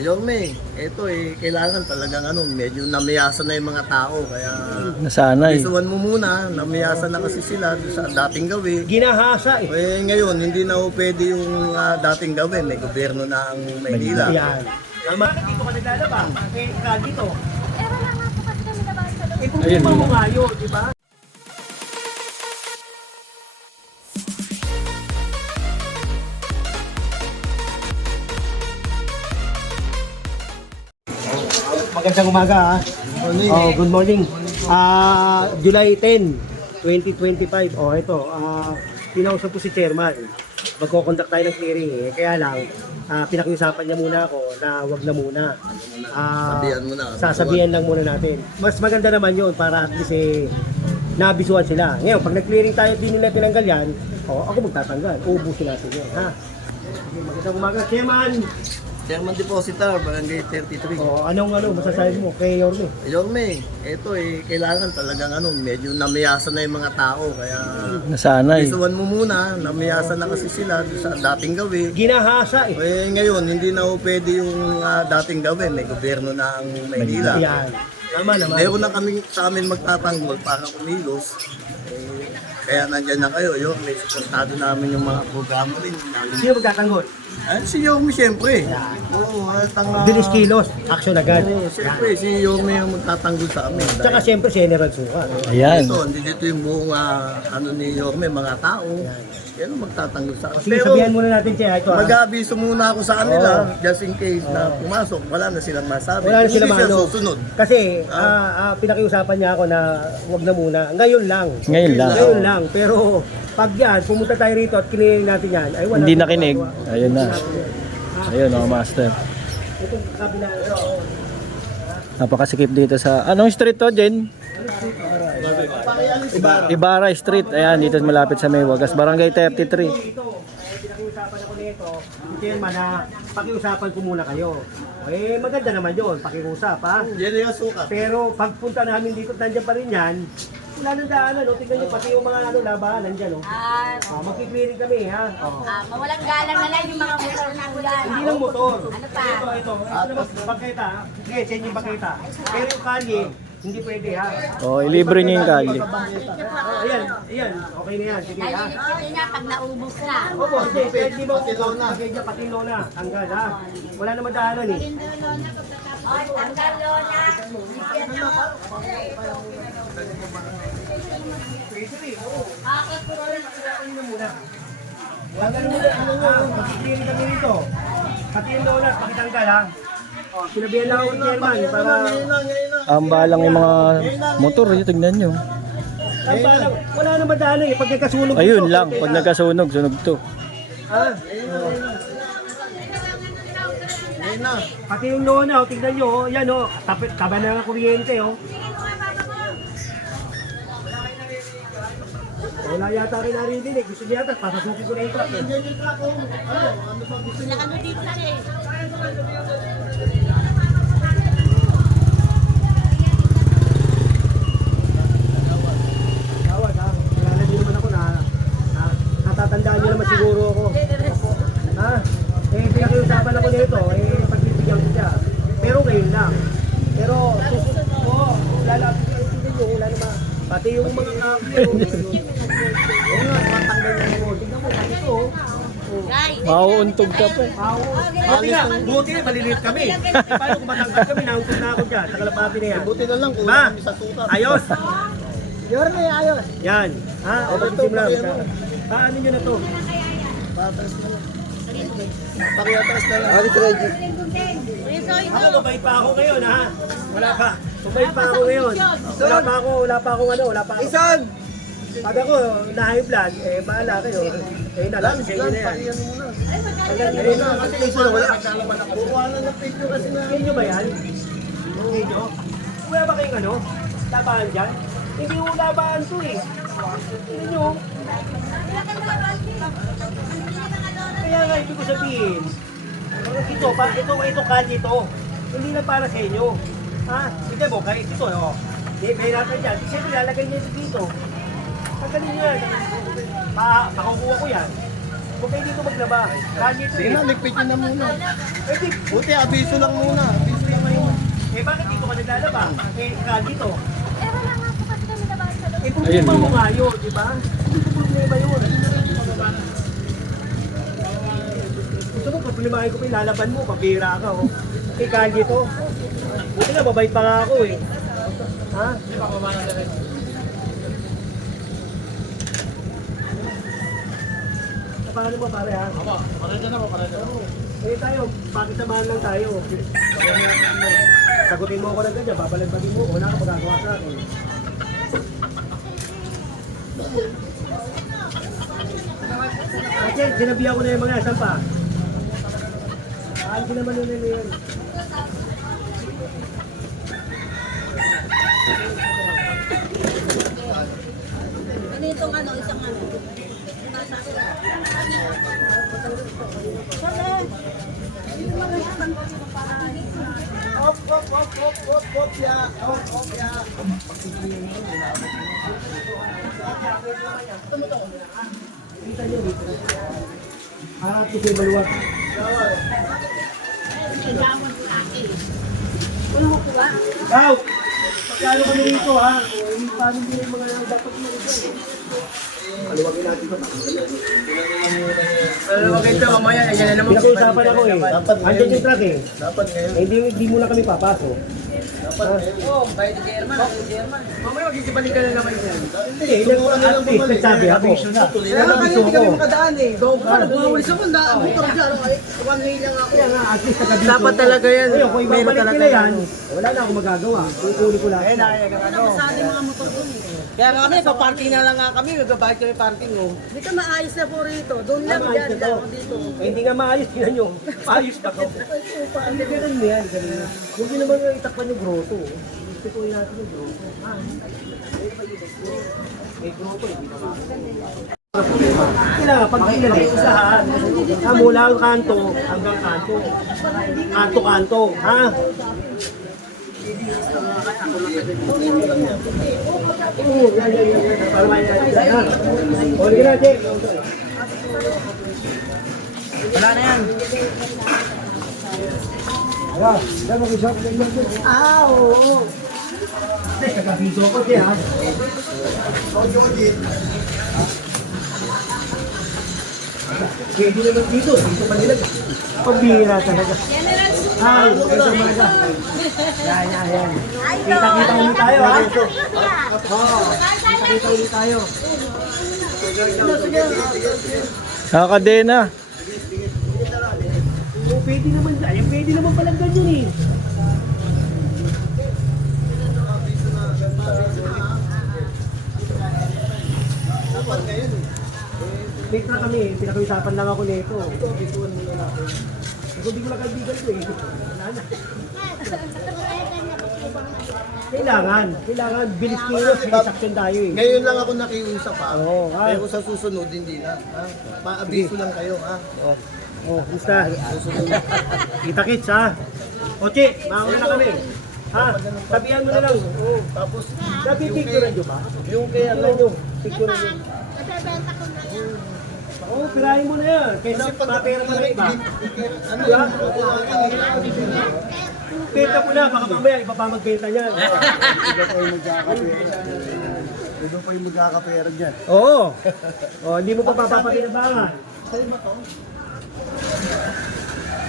Yorme, ito kailangan talagang medyo namiyasan na yung mga tao. Kaya Nasanay. isuwan mo muna, namiyasan na kasi sila doon sa dating gawin. Ginahasa Ngayon, hindi na pwede yung dating gawin. May gobyerno na ang Maynila. Yan. Tama. Dito ka naglalabang. Dito. Wala nga po kasi kami nabasa sa loob. Problema mo nga yun, di ba? Magandang umaga ha. Oh, good morning. July 10, 2025. Oh, ito. Pinausap ko si Chairman. Magko-conduct tayo ng clearing Kaya lang, pinakiusapan niya muna ako na wag na muna. Sabihan muna. Sasabihan lang muna natin. Mas maganda naman yun para at least nabisuan sila. Ngayon, pag nag-clearing tayo at di nila tinanggal yan, ako magtatanggal. Uubusin natin yan. Ha? Okay, magandang umaga. Chairman! Chairman Depositor, Barangay 33. Anong masasabi mo kay Yorme? Yorme, ito kailangan talagang medyo namiyasan na yung mga tao. Kaya Nasanay. isuwan mo muna, namiyasan na kasi sila doon sa dating gawin. Ginahasa Ngayon, hindi na pwede yung dating gawin. May gobyerno na ang Maynila. Yan. Tama naman. Meron na kami sa amin magtatanggol para kumilos. Kaya nandyan na kayo. Yorme, suportado namin yung mga programa rin. Sino magtatanggol? Si Yorme siyempre. Oo, Bilis kilos. Action agad. siyempre, si Yorme yung magtatanggol sa amin. Tsaka siyempre si General Suka. Ayan. Dito yung buong ni Yorme, mga tao. Yan ang magtatanggol sa amin. Sige, sabihan muna natin siya. Ito Mag-aabiso muna ako sa kanila, just in case na pumasok, wala na silang masabi. Wala na Hindi silang siya maano. susunod. Kasi pinakiusapan niya ako na wag na muna. Ngayon lang. Ngayon lang. Ngayon lang. Pero pag yan, pumunta tayo rito at kiniling natin yan, ay wala. Hindi na nakinig. Ayun na. Ayun, mga master. Itong kabila. Napakasikip dito sa... Anong street to, Jen? Ibarra Street. Ayan, dito malapit sa May Wagas. Barangay 33. Ito, pinakiusapan ako nito. Chairman na pakiusapan ko muna kayo. Maganda naman yun, pakiusap ha. Yan yung sukat. Pero pagpunta namin dito, nandiyan pa rin yan. Wala nang daanan, tingnan nyo, pati yung mga labahan, nandiyan magki-clearing kami ha. Mawalang galang na lang yung mga motor na ulan. Hindi lang motor. Ano pa? Ito naman, baketa. Sige, sa inyo yung baketa. Pero yung kalye, hindi pwede ha. Oh, ilibre niyo yung kalye. Ayan, okay na yan, sige ha. Naliligpit niya pag naubos na. Opo, sige, pwede mo, pati lona, hanggang ha. Wala naman daanan eh. Oy, tanggal lona. Magkikiri kami rito. Pati yung lona, pakitanggal ha. Sinabihan lang ako ni Chairman para... Ang balang yung mga motor, tignan nyo. Wala naman daanan eh, pag nagkasunog. Ayun lang, pag nagkasunog, sunog to. Pati yung lona, tignan nyo, yan taba na ng kuryente Wala yata rin narinig, gusto niya yata, pasasukin ko na yung truck Ano dito siya Tawag ha, kilala niyo naman ako na natatandaan niyo naman siguro ako. Pinakiusapan ako nito, pagbibigyan ko siya. Pero ngayon lang. Pero, wala naman. Pati yung mga matanggal na mo. Tignan mo, pati ito. Mauuntog ka pa. Buti na, maliliit kami. Paano kung matanggal kami, nahuntog na ako dyan. Sa kalapapi na yan. Buti na lang kung Ba? sa sukat. Ayos! Yorme, ayos. Yan. Pag-isim lang. Paano nyo na to? Pakiatas na lang. Ako, mabait pa ako ngayon ha. Wala pa. Mabait pa ako ngayon. Wala pa ako. Isan! Pag ako na-high blood, bahala kayo. Nalang, sa inyo na yan. Kasi isa na wala. Bukuha na ng picture kasi na. Inyo ba yan? Inyo? Wala ba kayong labahan dyan? Hindi yung labahan to eh. Inyo. Kaya nga, ibig ko sabihin, ito kalye ito. Hindi na para sa inyo. Hindi mo, kahit ito, may natin dyan. Siyempre, lalagay niya dito. Pagkalin nyo yan. Pakukuha ko yan. Huwag kayo dito maglaba. Kali ito Sige eh. na, ligpit nyo na muna. Eh, di, Buti, abiso lang muna. Abiso lang ngayon. eh bakit dito ka naglalaba? Eh, kali ito. Eh, wala nga po kasi kami nabahan sa loob. Eh, problema mo nga yun, di ba? Hindi ko problema yun. Gusto mo, problemahin ko pa yung lalaban mo, pabira ka, oh. Eh, kali ito. Buti nga, babait pa nga ako, eh. Ha? Paano mo, pare, ha? Eh, tayo, pakisamahan lang tayo. Sagutin mo ako ng ganyan, babalagbagin mo, wala ka magagawa sa akin. Okay, sinabihan ko na yung mga, saan pa? Saan naman yun na yun? Ano itong ano, isang ano? Ah, kasi maluwag. Wow! Pagkano kami rito ha? Paano din yung mga dapat mo rito? Maluwagin natin ito. Maganda mamaya, yan na naman. Pinag-uusapan ako eh. Dapat Andyan yung truck eh. Dapat ngayon. Eh, hindi muna kami papasok. Mamaya magkikibalik ka na naman yan. Hindi, at least nagsabi ako. Kaya nga kasi hindi kami makadaan eh. Nagwawalis ako, motor dyan. One way lang ako. Kaya nga, at least nagabito. Dapat talaga yan. Ayun, kung ibabalik nila yan, wala na akong magagawa. Kukunin ko lang. Kaya nga kami, pa-parking na lang nga kami, magbabayad kami parking oh. Dito maayos na po rito. Doon lang, Maayos dyan na to. lang dito. Eh, hindi nga maayos, tingnan nyo. Maayos pa ko. Hindi, ganun mo yan. ganun. Huwag nyo naman yung itakpan yung grotto. Gusto ko natin yung grotto. May grotto, hindi naman. Kailangan, pag pinali, usahan. Mula ang kanto hanggang kanto. Kanto-kanto, ha? Oo, yan. Para yan. O, hindi na, Jake. Wala na yan. Ah, oo. Kagabiso ako siya, ha? Pwede naman dito pa nila. Pambihira talaga. Ay, ito talaga. Yan. Kita-kita ulit tayo, ha? Oo, kita-kita ulit tayo. Kakadena. Oo, pwede naman. Ay, pwede naman palang ganyan, eh. Late na kami, pinag-usapan lang ako nito. Ako di ko lang kaibigan ko eh. Wala na. Kailangan, bilis kilos, bilis action tayo eh. Ngayon lang ako nakiusap ha. Oo, ha? Pero sa susunod hindi na. Ha? Maabiso lang kayo ha. Oh, kumusta? Kita-kits ha? Oche, mauna na kami. Ha? Sabihan mo na lang. Oo. Tapos Sabi picture nyo ba? yung kaya Ano nyo? Picture nyo. Nabebenta ko na yan. Oo, pirahin mo na yan. Kaysa mapera pa rin ba? ano Diba? yan? Benta mo na, baka mamaya iba pa magbenta niyan. Iba pa yung magkakapera dyan. Oo. Oh, hindi mo pa papapakinabangan.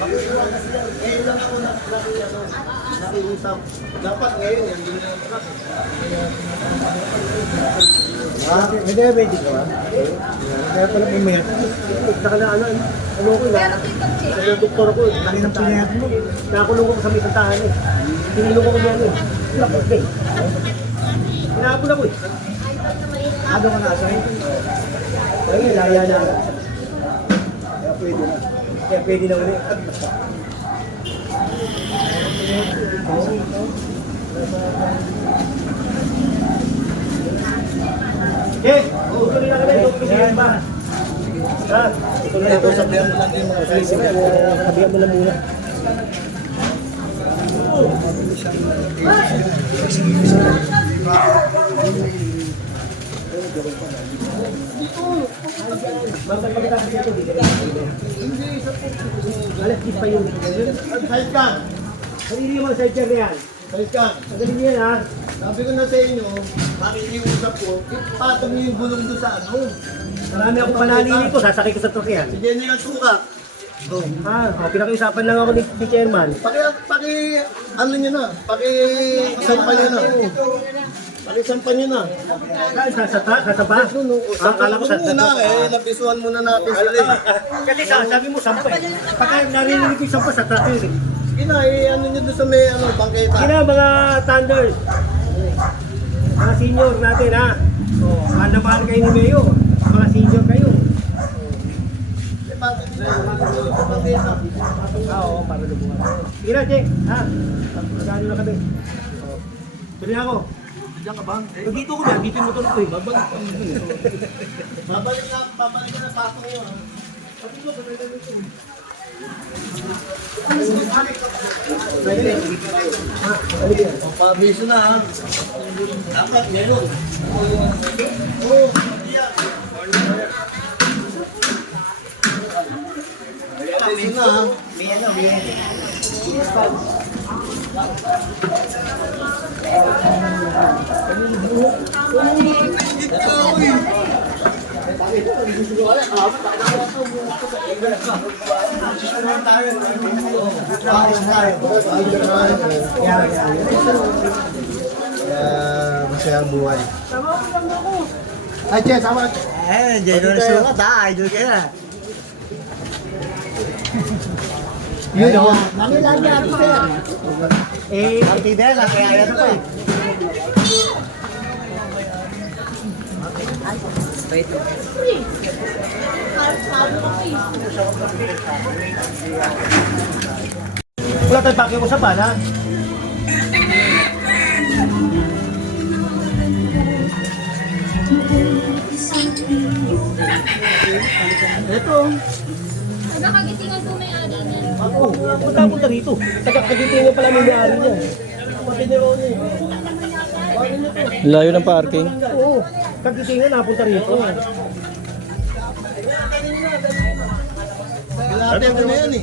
Ngayon lang ako nakiusap. Dapat ngayon yan. May diabetes ka ba? Kaya pala pumayat. Saka na ano ko na. Sa doktor ko, laki ng pinayat mo. Nakulong ko sa may santahan eh. Tinulong ko niya eh. Lapot eh. Pinapon ako eh. Ano ka na asay? Ay, laya na. Kaya pwede na. Kaya pwede na ulit. Okay, tuloy na kami. Tuloy ba? Ha? Tuloy na ako. Sabihan mo lang yung mga Sabihan mo lang muna. Bakit pagkatapos nito, di ka alas 10 pa yun. Sidecar! Sarili yung mga sidecar na yan. Sidecar! Ang galing niya ha. Sabi ko na sa inyo, makikiusap ko, ipatong niyo yung gulong doon sa ano. Marami akong panali nito, sasakay ko sa truck yan. Si Jenny ang suka. Oh. Pinakiusapan lang ako ni Chairman. Ano nyo na, sampan nyo na. Sampan nyo na. Sa ba? Akala ko sa muna nabisuan muna natin sila eh. Kasi sabi mo sampa eh. Pagka narinig ko yung sampa sa truck yun eh. Sige na, ano nyo doon sa may bangketa. Sige na mga Thunders. Mga senior natin ha. Mahal na mahal kayo ni Mayo. Mga senior kayo. Oo, para lubungan. Sige na, Che. Ha? Magkano na kami. Tuloy na ako. Diyan ka ba? Dito ko na, dito yung motor ko eh. Babalik ka na pasok nyo. Pabiso na ha. Dapat meron. Pabiso na ha. Masayang buhay. Ay, Che, sama. Diyan na sukat ha. Idol ka na. Yun o. Partida na. Kaya yan ako eh. Wala tayong pakiusapan ha. Ito. Nagkakagitingan po may ari niya. Punta rito. Taga-kagitingan pala may may-ari niya. Pati ni Ronnie. Layo ng parking. Oo. Kagitingan napunta rito. Grabe ang na yan eh.